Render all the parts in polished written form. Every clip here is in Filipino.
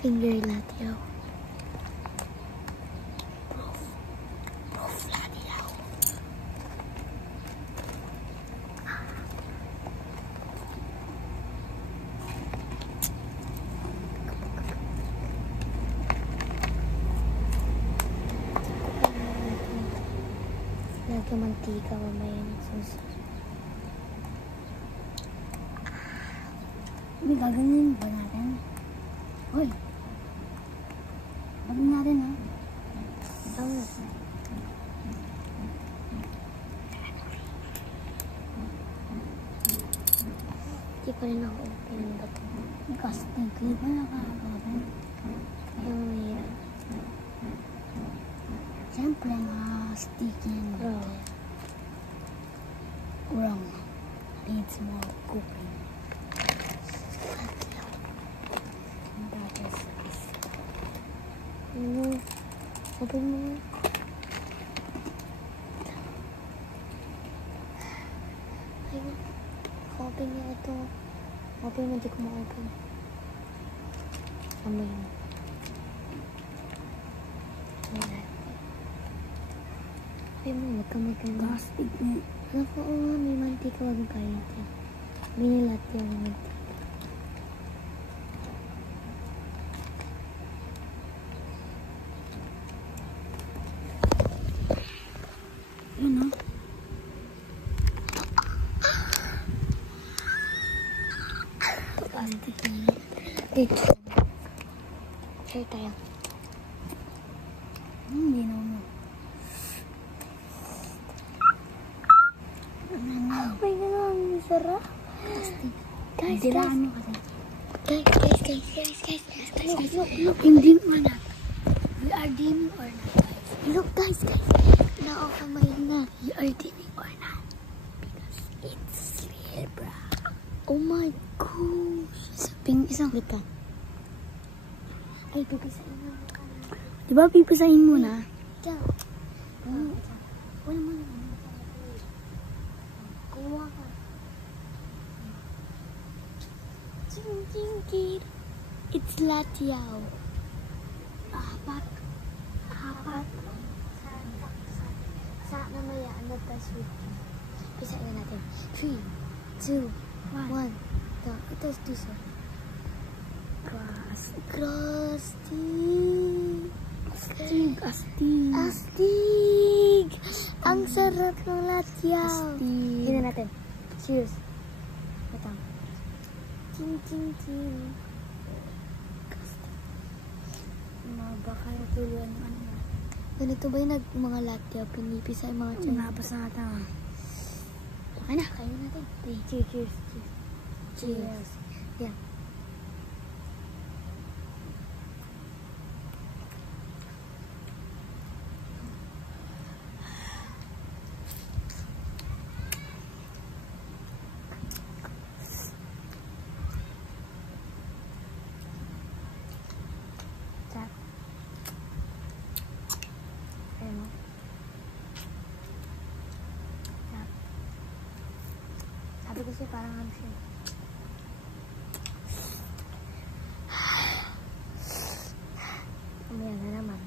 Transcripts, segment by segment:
Finger latyaw. Proof latyaw. Lagi mantika mamaya nagsusur. May gaganin ba natin? Hoy! Gagawin natin ha? Tama. Hindi pa rin ako pinindot. Kasi hindi ba nakakagawa? Kaya mahirap. Siyempre sticky and Wrong. wrong. Needs more cooking. And that is Open mo. Ay, open niya ito. Open mo, di ko ma-open. Amoy mo. Ay mo, huwag ka magkano. plastic na. Naku, oo nga, may mantika, wag kain. Binilat yung mantika. Yun o. Plastic na. Dito. Share tayo. Hindi naman. Oh my God, ang sarap. Plastic. Guys, Hindi guys. lang ano kasi. Guys. Look. Hindi naman na. We are dreaming or not, guys? Look, guys. Na-okamay na. We are dreaming or not? Because it's real, bro. Oh my gosh. Saping isang. Lika. Ay, pipisain na. Di ba pipisain muna? Diyan. Wala mo na. Kuha ka. Ching. It's latyaw. Apat. Sa namaya, ano pa sweet. Pisain na natin. 3, 2, 1. Ito, do so. Astig! Ang sarap ng latyaw. Tingnan natin. Cheers. Matang. Ching. Baka yung tuluan ng ano. Ganito ba yung mga latyaw? Pinipis ay mga tiyan. Napasa natin. Okay na, kain natin. Cheers. Yan. Sabi kasi parang ano siya. Umaya na naman.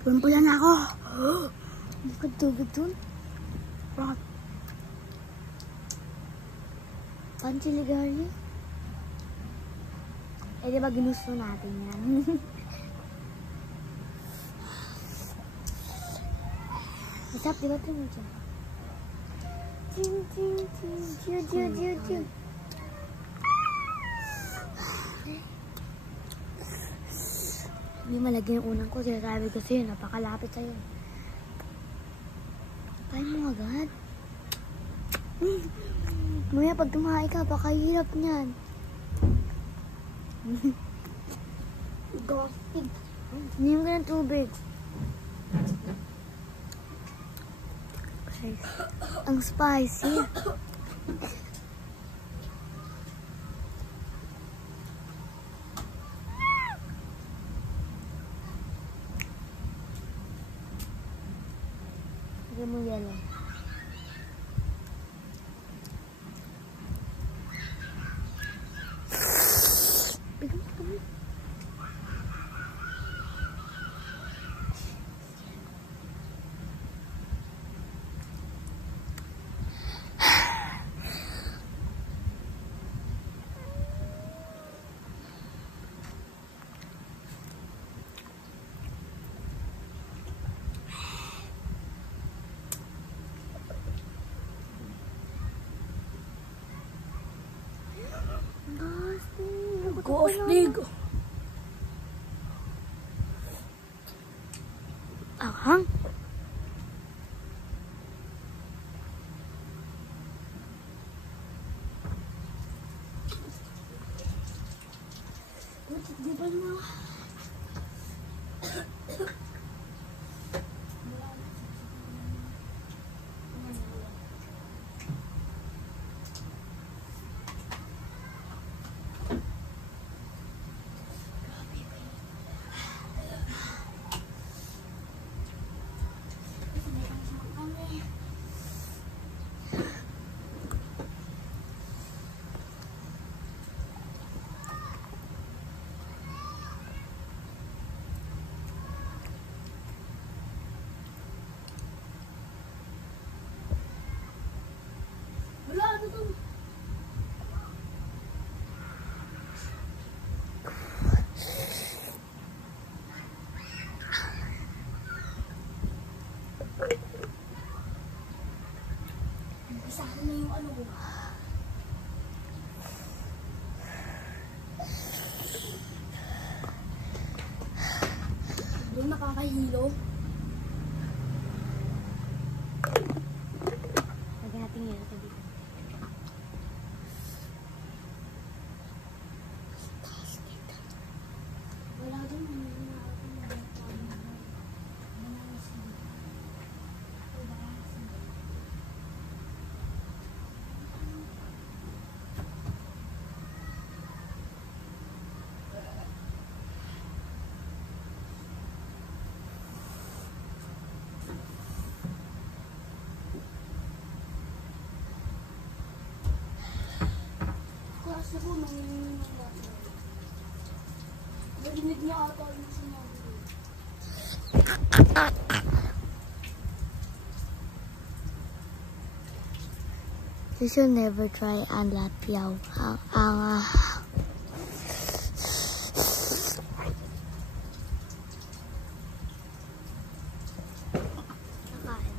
Pumpulan na ako. Hindi ko tubig dun. Rock. Panchiligarni. Eh, di ba ginusto natin yan? Masarap, di ba ito mo dyan? Ching. Hindi malagyan yung unang ko. Sinasabi ko sa'yo, napakalapit sa'yo. Kain mo agad. Maya, pag tumahay ka, baka hirap niyan. Ghosted. Niyong ka ng tubig. Guys, ang spicy. Lagyan mo yellow. Ghostig. Ahang. Di ba na? Isa na yung ano ko. Doon nakakahilo. Lagyan natin yun sa dito. Wala doon. Kasi po, nanginginig ng bata. Narinig niya ata yung sinabi. You should never try ang lapiao. Nakain.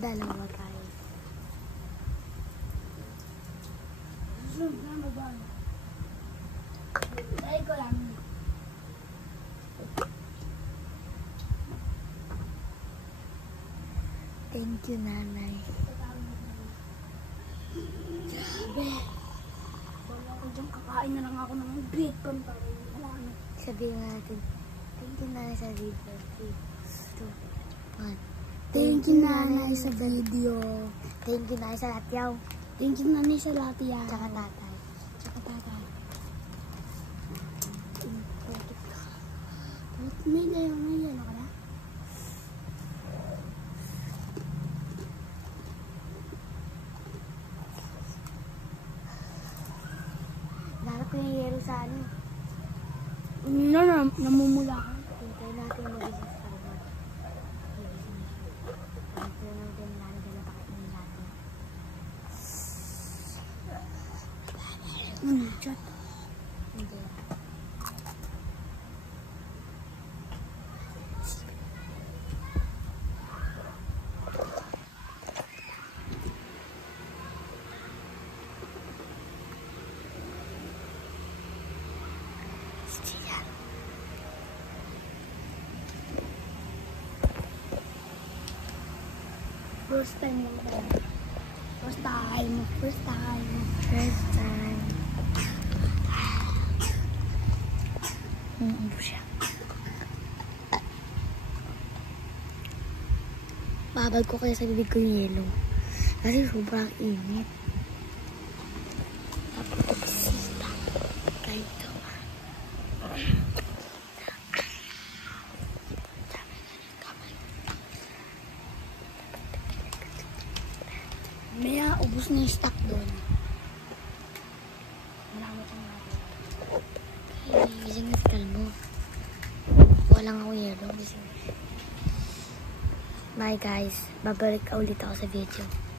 Dalawa tayo. Try ko lang. Thank you, nanay. Grabe. Wala ko dyan, kakain na lang ako ng big pan para yung sabihin natin. Thank you, nanay, sa video. 3, 2, 1. Thank you, nanay, sa video. Thank you, nanay, sa latyaw. Thank you, nanay, sa latyaw. Tsaka tatay. Tsaka tatay. May dayo ngayon ako na. Darap ko yung yero sa ano. Namumula ka. Hintay natin mag-isip sa labas. Ito na natin natin na pakainin natin. Chat. Hindi. First time mo ba? First time. First time. First time. Umuubo siya. Babad ko kaya sa bibig ko yung yelo. Kasi sobrang init. Tapos sista. Ganito. Maya, ubus na yung stock doon. Marami kang natin. Okay, gising na kalmo. Walang ako yelo. Gising. Bye guys. Babalik ulit ako sa video.